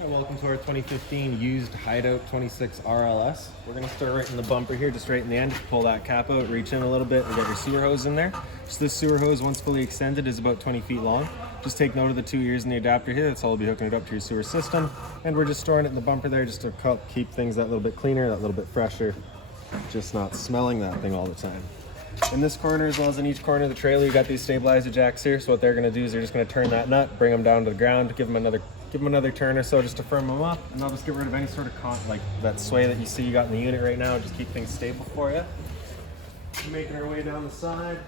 Hi, welcome to our 2015 used Hideout 26 RLS. We're going to start right in the bumper here, just right in the end. Pull that cap out, reach in a little bit, and get your sewer hose in there. Just this sewer hose, once fully extended, is about 20 feet long. Just take note of the 2 ears in the adapter here. That's how we'll be hooking it up to your sewer system. And we're just storing it in the bumper there just to keep things that little bit cleaner, that little bit fresher. Just not smelling that thing all the time. In this corner, as well as in each corner of the trailer, you got these stabilizer jacks here. So what they're going to do is they're just going to turn that nut, bring them down to the ground, give them another turn or so just to firm them up, and I'll just get rid of any sort of like that sway that you see you got in the unit right now, and just keep things stable for you. Making our way down the side.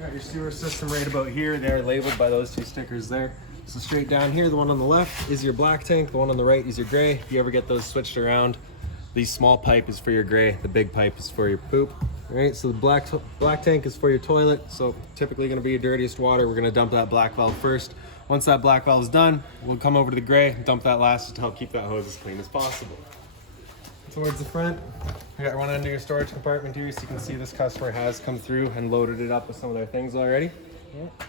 Got your sewer system right about here. They're labeled by those 2 stickers there. So straight down here, the one on the left is your black tank, the one on the right is your gray. If you ever get those switched around, the small pipe is for your gray, the big pipe is for your poop. All right, so the black tank is for your toilet, so typically going to be your dirtiest water. We're going to dump that black valve first. Once that black valve is done, we'll come over to the gray and dump that last to help keep that hose as clean as possible. Towards the front, we got one under your storage compartment here, so you can see this customer has come through and loaded it up with some of their things already. Yeah.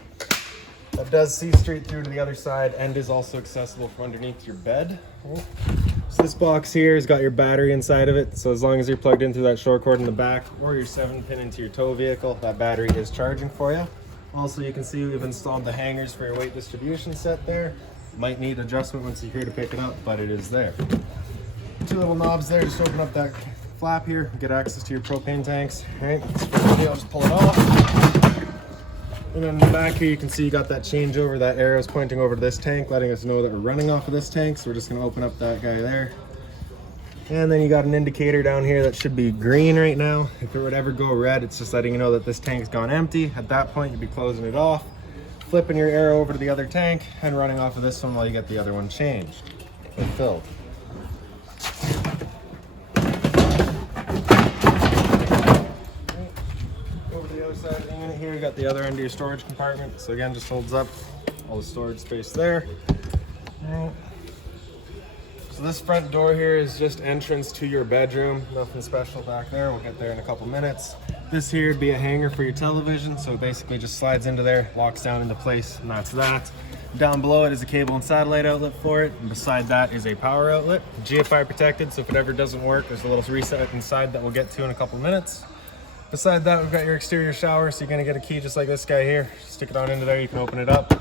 That does see straight through to the other side and is also accessible from underneath your bed. Yeah. So this box here has got your battery inside of it, so as long as you're plugged into that short cord in the back or your 7-pin into your tow vehicle, that battery is charging for you. Also, you can see we've installed the hangers for your weight distribution set there. Might need adjustment once you're here to pick it up, but it is there. 2 little knobs there, just open up that flap here, get access to your propane tanks. All right, I'll just pull it off. And then in the back here, you can see you got that changeover, that arrow's pointing over to this tank, letting us know that we're running off of this tank. So we're just gonna open up that guy there. And then you got an indicator down here that should be green right now. If it would ever go red, it's just letting you know that this tank's gone empty. At that point, you'd be closing it off, flipping your arrow over to the other tank, and running off of this one while you get the other one changed and filled. Over to the other side of the unit here, you got the other end of your storage compartment. So again, just holds up all the storage space there. All right. So this front door here is just entrance to your bedroom. Nothing special back there. We'll get there in a couple minutes. This here would be a hanger for your television. So it basically just slides into there, locks down into place, and that's that. Down below it is a cable and satellite outlet for it. And beside that is a power outlet. GFI protected, so if it ever doesn't work, there's a little reset inside that we'll get to in a couple minutes. Beside that, we've got your exterior shower. So you're gonna get a key just like this guy here. Stick it on into there, you can open it up.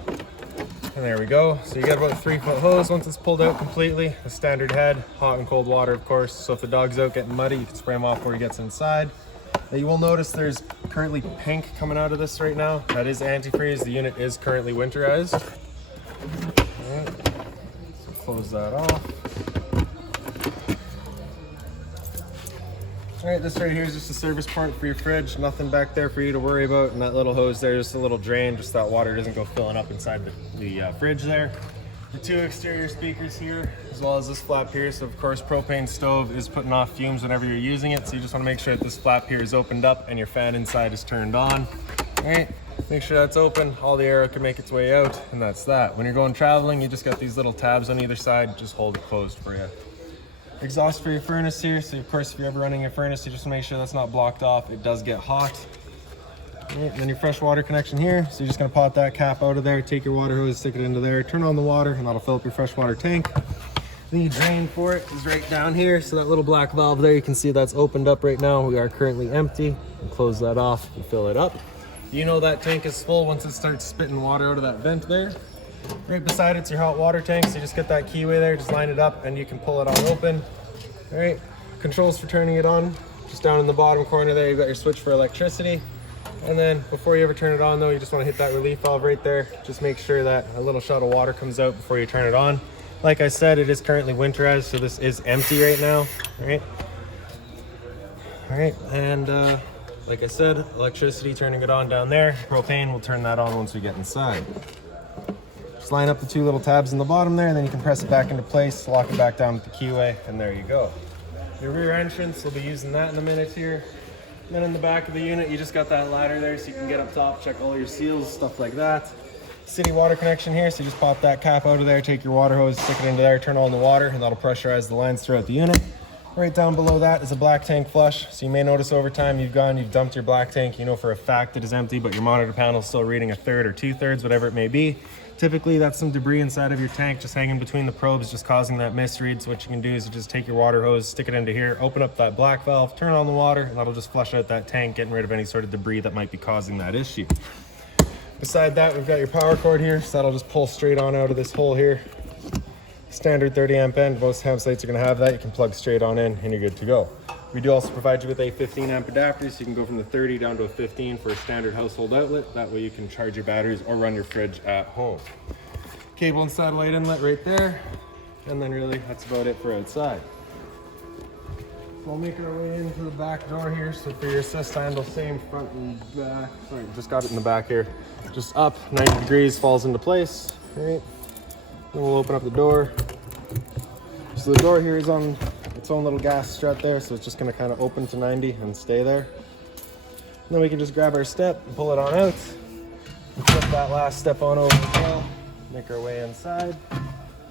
And there we go. So you got about a 3-foot hose once it's pulled out completely. A standard head, hot and cold water, of course. So if the dog's out getting muddy, you can spray him off before he gets inside. Now you will notice there's currently pink coming out of this right now. That is antifreeze. The unit is currently winterized. All right. So close that off. All right, this right here is just a service port for your fridge. Nothing back there for you to worry about. And that little hose there, just a little drain, just that water doesn't go filling up inside the fridge there. The 2 exterior speakers here, as well as this flap here. So of course, propane stove is putting off fumes whenever you're using it. So you just wanna make sure that this flap here is opened up and your fan inside is turned on. All right, make sure that's open. All the air can make its way out, and that's that. When you're going traveling, you just got these little tabs on either side. Just hold it closed for you. Exhaust for your furnace here. So of course, if you're ever running your furnace, you just make sure that's not blocked off. It does get hot. Right, and then your fresh water connection here. So you're just gonna pop that cap out of there, take your water hose, stick it into there, turn on the water, and that'll fill up your fresh water tank. The drain for it is right down here. So that little black valve there, you can see that's opened up right now. We are currently empty. And close that off and fill it up. You know that tank is full once it starts spitting water out of that vent there. Right beside it's your hot water tank, so you just get that keyway there, just line it up, and you can pull it all open. All right, controls for turning it on, just down in the bottom corner there, you've got your switch for electricity. And then before you ever turn it on though, you just wanna hit that relief valve right there. Just make sure that a little shot of water comes out before you turn it on. Like I said, it is currently winterized, so this is empty right now, all right? All right, and like I said, electricity, turning it on down there. Propane, we'll turn that on once we get inside. Just line up the 2 little tabs in the bottom there, and then you can press it back into place, lock it back down with the keyway, and there you go. Your rear entrance, we'll be using that in a minute here. And then in the back of the unit, you just got that ladder there, so you can get up top, check all your seals, stuff like that. City water connection here, so you just pop that cap out of there, take your water hose, stick it into there, turn on the water, and that'll pressurize the lines throughout the unit. Right down below that is a black tank flush. So you may notice over time you've dumped your black tank. You know for a fact it is empty, but your monitor panel is still reading 1/3 or 2/3, whatever it may be. Typically that's some debris inside of your tank just hanging between the probes, just causing that misread. So what you can do is you just take your water hose, stick it into here, open up that black valve, turn on the water, and that'll just flush out that tank, getting rid of any sort of debris that might be causing that issue. Beside that, we've got your power cord here, so that'll just pull straight on out of this hole here. Standard 30 amp end, most campsites are gonna have that. You can plug straight on in and you're good to go. We do also provide you with a 15 amp adapter, so you can go from the 30 down to a 15 for a standard household outlet. That way you can charge your batteries or run your fridge at home. Cable and satellite inlet right there. And then really that's about it for outside. So we'll make our way into the back door here. So for your assist handle, same front and back. Sorry, just got it in the back here. Just up 90 degrees, falls into place. All right. Then we'll open up the door. So the door here is on its own little gas strut there, so it's just gonna kind of open to 90 and stay there. And then we can just grab our step and pull it on out. And flip that last step on over as well. Make our way inside. So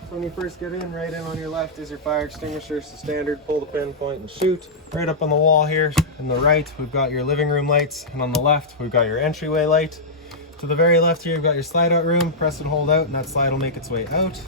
when you first get in, right in on your left is your fire extinguisher. So standard, pull the pin, point, and shoot. Right up on the wall here, on the right, we've got your living room lights, and on the left, we've got your entryway light. To the very left here, you've got your slide out room. Press and hold out, and that slide will make its way out.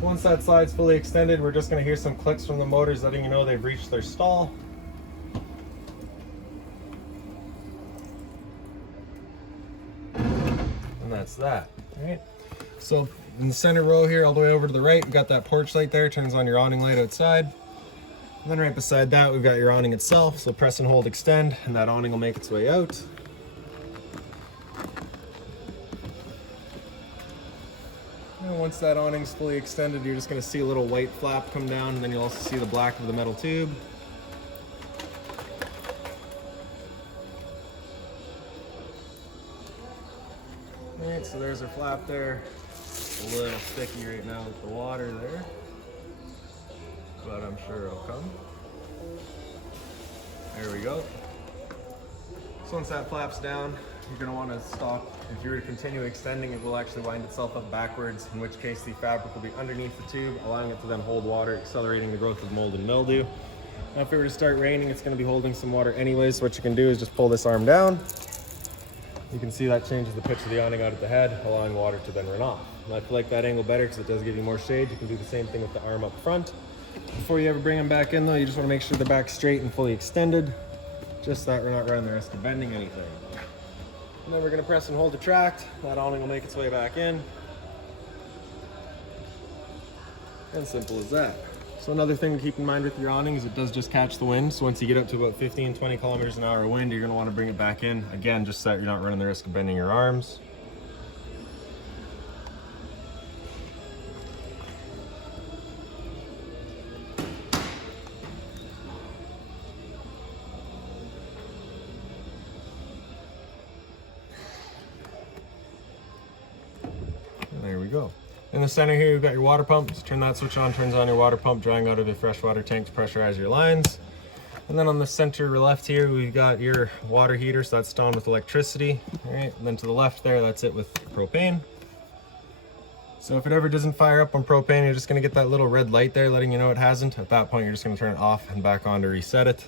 Once that slide's fully extended, we're just going to hear some clicks from the motors letting you know they've reached their stall. And that's that. All right. So in the center row here, all the way over to the right, we've got that porch light there, turns on your awning light outside. And then right beside that, we've got your awning itself. So press and hold extend, and that awning will make its way out. And once that awning's fully extended, you're just going to see a little white flap come down, and then you'll also see the black of the metal tube. Alright, so there's our flap there. A little sticky right now with the water there, but I'm sure it'll come. There we go. So once that flap's down, you're going to want to stop. If you were to continue extending, it will actually wind itself up backwards, in which case the fabric will be underneath the tube, allowing it to then hold water, accelerating the growth of mold and mildew. Now if it were to start raining, it's going to be holding some water anyways, so what you can do is just pull this arm down. You can see that changes the pitch of the awning out at the head, allowing water to then run off. Now if you like that angle better because it does give you more shade, you can do the same thing with the arm up front. Before you ever bring them back in though, you just want to make sure they're back straight and fully extended, just so that we're not running the risk of bending anything. And then we're going to press and hold the tract. That awning will make its way back in. And simple as that. So another thing to keep in mind with your awning is it does just catch the wind. So once you get up to about 15-20 kilometers an hour of wind, you're going to want to bring it back in. Again, just so that you're not running the risk of bending your arms. There we go. In the center here, you've got your water pump. Just turn that switch on, turns on your water pump, drawing out of your freshwater tank to pressurize your lines. And then on the center left here, we've got your water heater, so that's on with electricity. All right, and then to the left there, that's it with propane. So if it ever doesn't fire up on propane, you're just gonna get that little red light there letting you know it hasn't. At that point, you're just gonna turn it off and back on to reset it.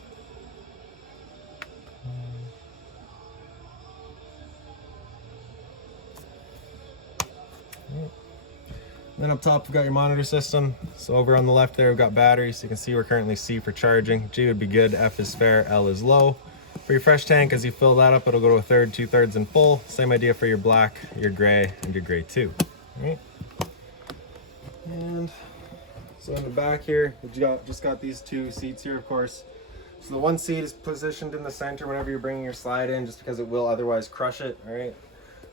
Then up top, we've got your monitor system. So over on the left there, we've got batteries. So you can see we're currently C for charging. G would be good, F is fair, L is low. For your fresh tank, as you fill that up, it'll go to a third, 2/3 and full. Same idea for your black, your gray, and your gray 2. All right. And so in the back here, we just got these two seats here, of course. So the one seat is positioned in the center whenever you're bringing your slide in, just because it will otherwise crush it, all right?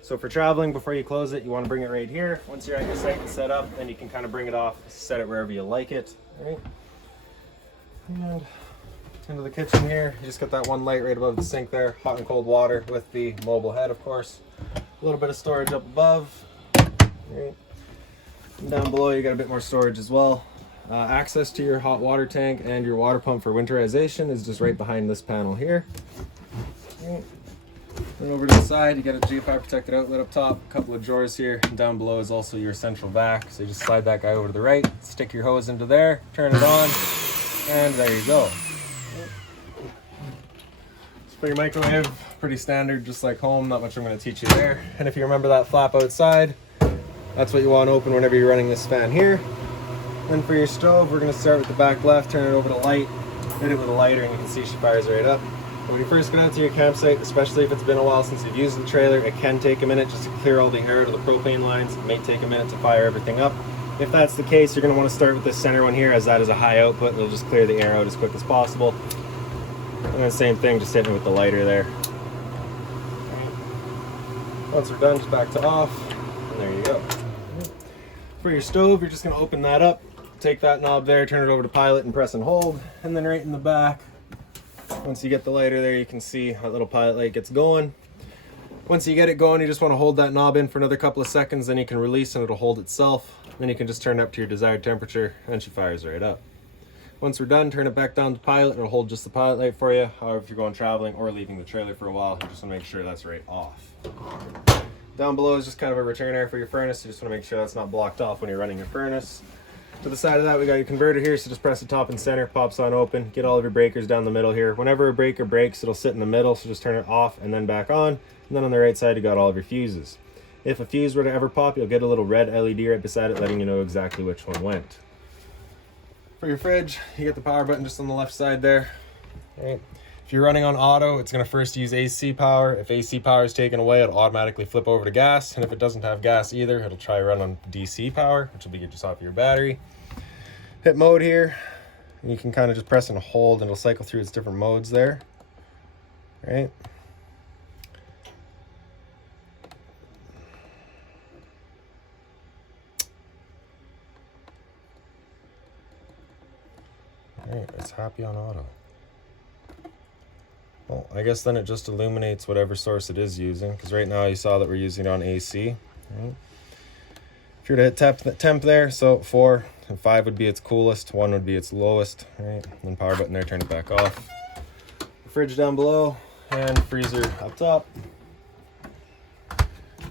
So for traveling, before you close it, you want to bring it right here. Once you're at your site and set up, then you can kind of bring it off, set it wherever you like it. All right. And into the kitchen here, you just got that one light right above the sink there, hot and cold water with the mobile head, of course. A little bit of storage up above. All right. And down below, you got a bit more storage as well. Access to your hot water tank and your water pump for winterization is just right behind this panel here. All right. Then over to the side, you got a G5 protected outlet up top, a couple of drawers here, and down below is also your central vac. So you just slide that guy over to the right, stick your hose into there, turn it on, and there you go. For your microwave, pretty standard, just like home, not much I'm going to teach you there. And if you remember that flap outside, that's what you want open whenever you're running this fan here. Then for your stove, we're going to start with the back left, turn it over to light, hit it with a lighter, and you can see she fires right up. When you first get out to your campsite, especially if it's been a while since you've used the trailer, it can take a minute just to clear all the air out of the propane lines. It may take a minute to fire everything up. If that's the case, you're going to want to start with this center one here, as that is a high output. It'll just clear the air out as quick as possible. And then same thing, just hit me with the lighter there. Once we're done, just back to off, and there you go. For your stove, you're just going to open that up, take that knob there, turn it over to pilot, and press and hold. And then right in the back, once you get the lighter there, you can see that little pilot light gets going. Once you get it going, you just want to hold that knob in for another couple of seconds, then you can release and it'll hold itself. Then you can just turn it up to your desired temperature, and she fires right up. Once we're done, turn it back down to pilot, and it'll hold just the pilot light for you. However, if you're going traveling or leaving the trailer for a while, you just want to make sure that's right off. Down below is just kind of a return air for your furnace. You just want to make sure that's not blocked off when you're running your furnace. To the side of that, we got your converter here, so just press the top and center, pops on open. Get all of your breakers down the middle here. Whenever a breaker breaks, it'll sit in the middle, so just turn it off and then back on. And then on the right side, you got all of your fuses. If a fuse were to ever pop, you'll get a little red LED right beside it, letting you know exactly which one went. For your fridge, you get the power button just on the left side there. All right. If you're running on auto, it's going to first use AC power. If AC power is taken away, it'll automatically flip over to gas. And if it doesn't have gas either, it'll try run on DC power, which will be just off your battery. Hit mode here, and you can kind of just press and hold, and it'll cycle through its different modes there. Right. Alright, it's happy on auto. Well, I guess then it just illuminates whatever source it is using, because right now you saw that we're using it on AC. Right? If you were to hit temp there, so 4 and 5 would be its coolest, 1 would be its lowest. Right? And then power button there, turn it back off. Fridge down below, and freezer up top.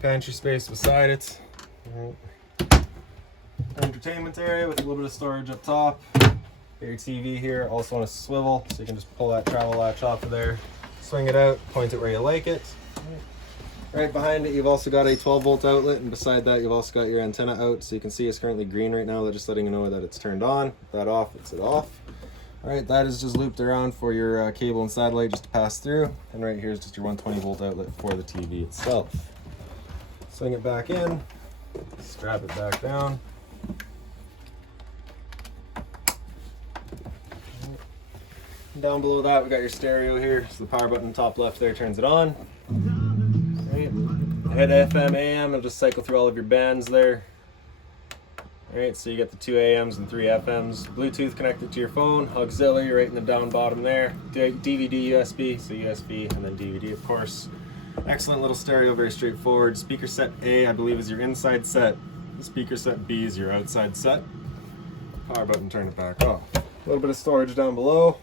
Pantry space beside it. Right. Entertainment area with a little bit of storage up top. Your TV here, also on a swivel, so you can just pull that travel latch off of there, swing it out, point it where you like it. Right behind it, you've also got a 12-volt outlet, and beside that, you've also got your antenna out, so you can see it's currently green right now, just letting you know that it's turned on. That off, it's off. All right, that is just looped around for your cable and satellite just to pass through, and right here is just your 120-volt outlet for the TV itself. Swing it back in, strap it back down. Down below that, we got your stereo here. So the power button top left there turns it on. Right. Hit FM, AM, it'll just cycle through all of your bands there. Alright, so you get the 2 AMs and 3 FMs. Bluetooth connected to your phone. Auxiliary right in the down bottom there. DVD, USB, so USB and then DVD of course. Excellent little stereo, very straightforward. Speaker set A, I believe, is your inside set. Speaker set B is your outside set. Power button, turn it back off. A little bit of storage down below.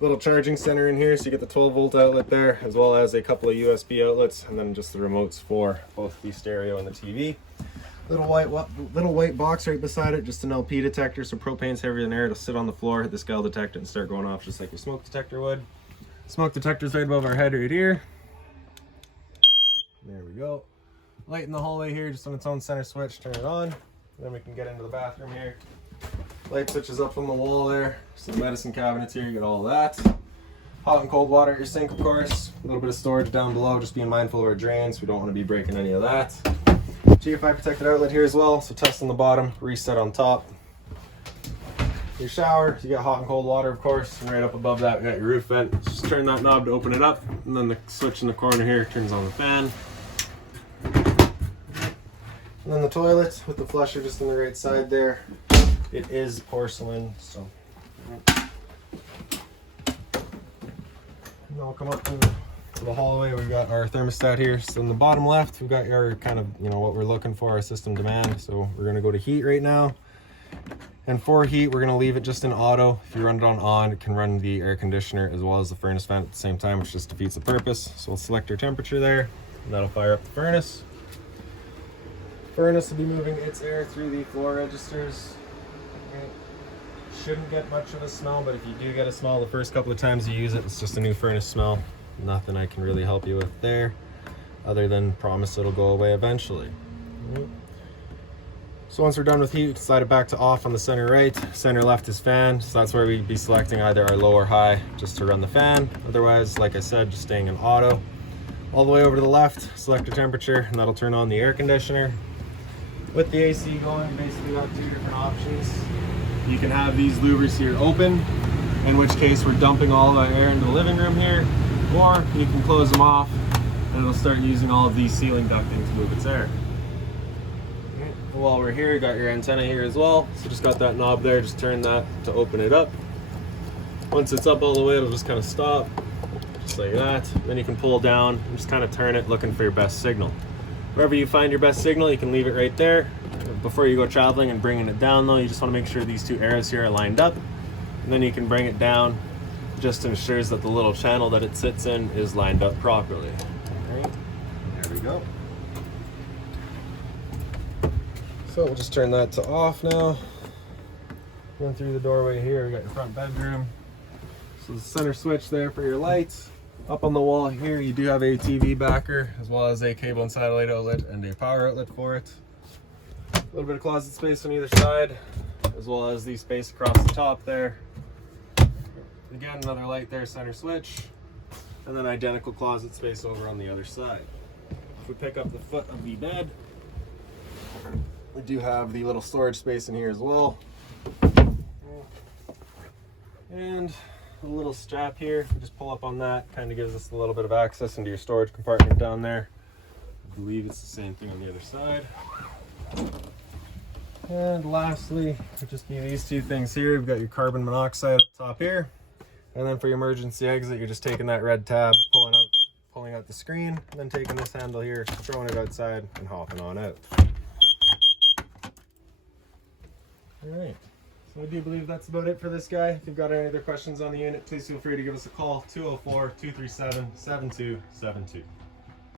Little charging center in here, so you get the 12-volt outlet there, as well as a couple of USB outlets, and then just the remotes for both the stereo and the TV. Little white box right beside it, just an LP detector, so propane's heavier than air. It'll sit on the floor, this guy will detect it and start going off just like your smoke detector would. Smoke detector's right above our head right here. There we go. Light in the hallway here, just on its own center switch, turn it on. Then we can get into the bathroom here. Light switches up on the wall there. Some medicine cabinets here, you get all of that. Hot and cold water at your sink, of course. A little bit of storage down below, just being mindful of our drains. We don't want to be breaking any of that. GFI protected outlet here as well, so test on the bottom, reset on top. Your shower, you got hot and cold water, of course, and right up above that, we got your roof vent. Just turn that knob to open it up, and then the switch in the corner here turns on the fan. And then the toilet with the flusher just on the right side there. It is porcelain, so. And I'll come up to the hallway. We've got our thermostat here. So in the bottom left, we've got our kind of, what we're looking for, our system demand. So we're gonna go to heat right now. And for heat, we're gonna leave it just in auto. If you run it on, it can run the air conditioner as well as the furnace vent at the same time, which just defeats the purpose. So we'll select our temperature there, and that'll fire up the furnace. Furnace will be moving its air through the floor registers. Okay. Shouldn't get much of a smell, but if you do get a smell the first couple of times you use it, it's just a new furnace smell. Nothing I can really help you with there, other than promise it'll go away eventually. So once we're done with heat, slide it back to off on the center right. Center left is fan, so that's where we'd be selecting either our low or high just to run the fan. Otherwise, like I said, just staying in auto. All the way over to the left, select your temperature, and that'll turn on the air conditioner. With the AC going, you basically got two different options. You can have these louvers here open, in which case we're dumping all of our air into the living room here, or you can close them off and it'll start using all of these ceiling ducting to move its air. While we're here, you got your antenna here as well. So just got that knob there, just turn that to open it up. Once it's up all the way, it'll just kind of stop, just like that. Then you can pull down and just kind of turn it, looking for your best signal. Wherever you find your best signal, you can leave it right there. Before you go traveling and bringing it down though, you just want to make sure these two arrows here are lined up. And then you can bring it down, just ensures that the little channel that it sits in is lined up properly. All right, there we go. So we'll just turn that to off now. Going through the doorway here, we got your front bedroom. So the center switch there for your lights. Up on the wall here, you do have a TV backer, as well as a cable and satellite outlet and a power outlet for it. A little bit of closet space on either side, as well as the space across the top there. Again, another light there, center switch, and then identical closet space over on the other side. If we pick up the foot of the bed, we do have the little storage space in here as well. And a little strap here, just pull up on that, kind of gives us a little bit of access into your storage compartment down there. I believe it's the same thing on the other side. And lastly, would just be these two things here. We've got your carbon monoxide up top here. And then for your emergency exit, you're just taking that red tab, pulling out the screen, and then taking this handle here, throwing it outside, and hopping on out. All right, so I do believe that's about it for this guy. If you've got any other questions on the unit, please feel free to give us a call, 204-237-7272.